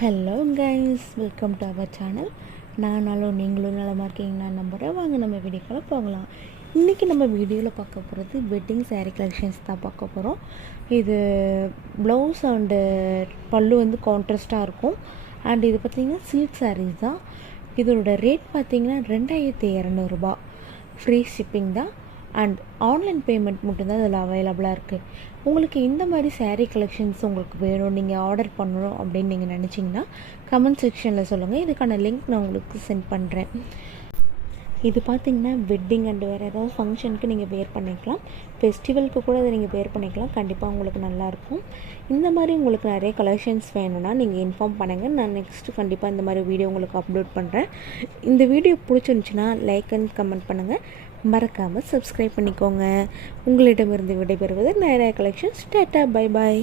Hello guys, welcome to our channel. நானும் நீங்களும் நலமாக இருக்கீங்க நான் நம்புகிறேன். வாங்க நம்ம வீடியோக்குள்ளே போகலாம். இன்றைக்கி நம்ம வீடியோவில் பார்க்க போகிறது வெட்டிங் சாரீ கலெக்ஷன்ஸ் தான் பார்க்க போகிறோம். இது ப்ளவுஸ் அண்டு பல்லு கான்ட்ராஸ்ட்டாக இருக்கும். அண்ட் இது பார்த்திங்கன்னா சில்க் சாரீஸ் தான். இதோட ரேட் பார்த்திங்கன்னா 2200 ஃப்ரீ ஷிப்பிங் தான். அண்ட் ஆன்லைன் பேமெண்ட் மட்டும்தான் இதில் அவைலபிளாக இருக்குது. உங்களுக்கு இந்த மாதிரி சாரீ கலெக்ஷன்ஸ் உங்களுக்கு வேணும், நீங்கள் ஆர்டர் பண்ணணும் அப்படின்னு நீங்கள் நினச்சிங்கன்னா கமெண்ட் செக்ஷனில் சொல்லுங்கள். இதுக்கான லிங்க் நான் உங்களுக்கு சென்ட் பண்ணுறேன். இது பார்த்திங்கன்னா வெட்டிங் அண்டு வேறு ஏதாவது ஃபங்க்ஷனுக்கு நீங்கள் வேர் பண்ணிக்கலாம், ஃபெஸ்டிவலுக்கு கூட இதை நீங்கள் வேர் பண்ணிக்கலாம். கண்டிப்பாக உங்களுக்கு நல்லாயிருக்கும். இந்த மாதிரி உங்களுக்கு நிறைய கலெக்ஷன்ஸ் வேணும்னா நீங்கள் இன்ஃபார்ம் பண்ணுங்கள். நான் நெக்ஸ்ட்டு கண்டிப்பாக இந்த மாதிரி வீடியோ உங்களுக்கு அப்லோட் பண்ணுறேன். இந்த வீடியோ பிடிச்சிருந்துச்சின்னா லைக் அண்ட் கமெண்ட் பண்ணுங்கள். மறக்காமல் சப்ஸ்கிரைப் பண்ணிக்கோங்க. உங்களிடமிருந்து விடைபெறுவது நிறைய கலெக்ஷன்ஸ். Tata, bye bye.